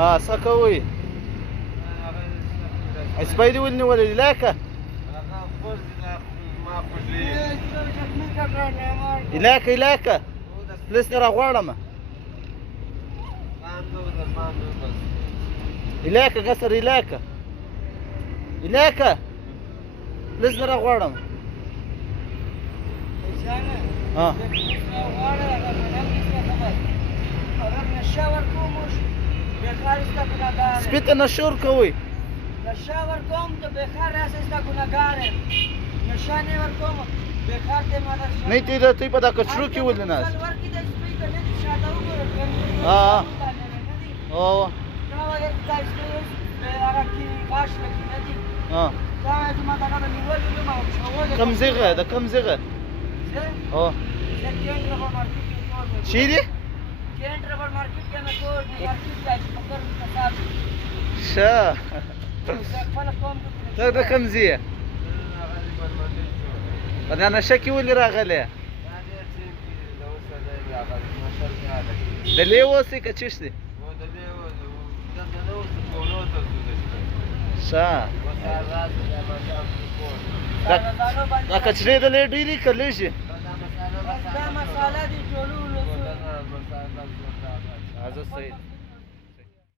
څه کوئ سپی دې ولې نیولی لیکه لیکه لس نه راغواړمه لیکه قصر لیکه لس نه راغواړم سپي ته نشه ورکوئ نشه ورکوم ته بېخار راسئ ستا ګناهګار یم نشه نه ورکوم بېخار دی ما در نه دوی په دا کچرو کې ولې ناست ورکړي د سپي ته نه دي شاته وګوره او دا وایي دا سپي هغه کې غاښ لکې نه دي دا وایي زما دغه د نیولې یم او کوم ځایغه د کوم ځایغه زه کینټ ربړ مارکېټ کې کور مې چیرې کینټ ربړ مارکېټ کې مې کور دی مارکېټ دی چې په کور کې کساب ښه خپل قوم ته د کوم ځای په دا نشه کې ولې راغلی د لیو اوسې که چیش دی ښه دا کچرې د لی ډېرې که لږې دا مساله دي ټولو زه سید